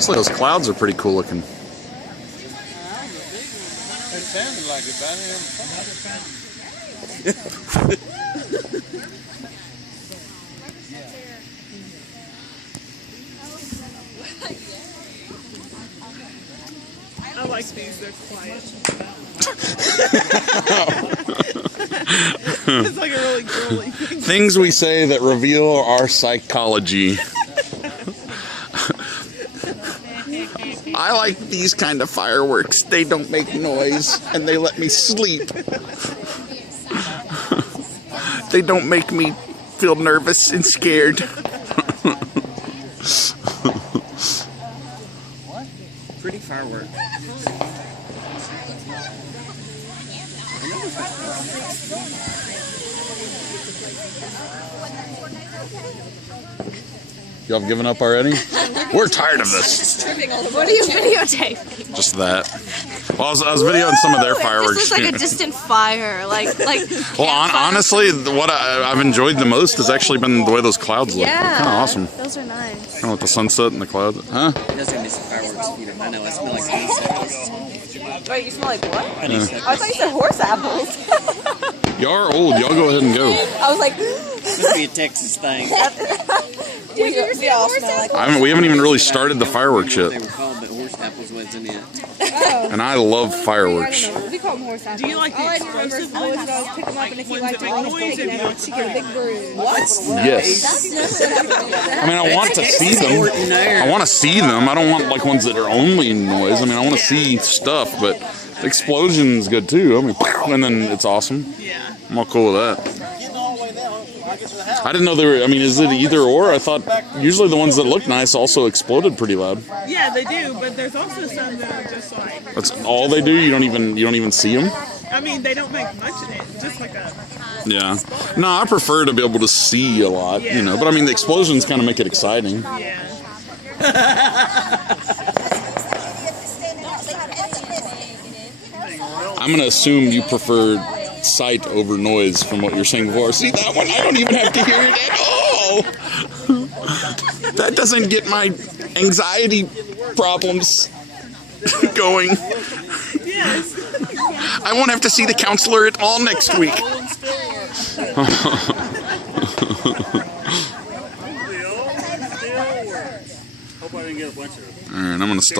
Honestly, those clouds are pretty cool looking. It sounded like it, I like these, they're quiet. It's like a really girly thing. Things we say that reveal our psychology. I like these kind of fireworks. They don't make noise and they let me sleep. They don't make me feel nervous and scared. Pretty firework. Y'all have given up already? We're tired of this. What are you videotaping? Just that. Well, I was videoing some of their fireworks. This looks like a distant fire, like. Well, honestly, what I've enjoyed the most has actually been the way those clouds look. Yeah, Kind of awesome. Those are nice. Kind of with the sunset and the clouds. Huh? There's gonna be some fireworks feed them. I know. I smell like honeysuckles. Wait, you smell like what? Honeysuckles. I thought you said horse apples. Y'all are old. Y'all go ahead and go. I was like, This must be a Texas thing. we all smell like. We haven't even really started the fireworks They yet. were called, but horse apples wasn't it. And I love fireworks. We call them horse apples. Do you like the explosive ones? Pick them up, and if you Ones like that to make always noise take if them you out, you get a big bruise. Yes. I mean, I want to see them. I want to see them. I don't want like ones that are only noise. I mean, I want to see stuff, but the explosion's good too. I mean, and then it's awesome. Yeah. I'm all cool with that. I didn't know they were. I mean, is it either or? I thought usually the ones that look nice also exploded pretty loud. Yeah, they do, but there's also some that are just like. That's all they do. You don't even see them. I mean, they don't make much in it. Just like a. Yeah. No, I prefer to be able to see a lot. You know, but I mean, the explosions kind of make it exciting. Yeah. I'm gonna assume you prefer sight over noise from what you're saying before. See that one? I don't even have to hear it at all. That doesn't get my anxiety problems going. Yes. I won't have to see the counselor at all next week. Alright, I'm gonna stop.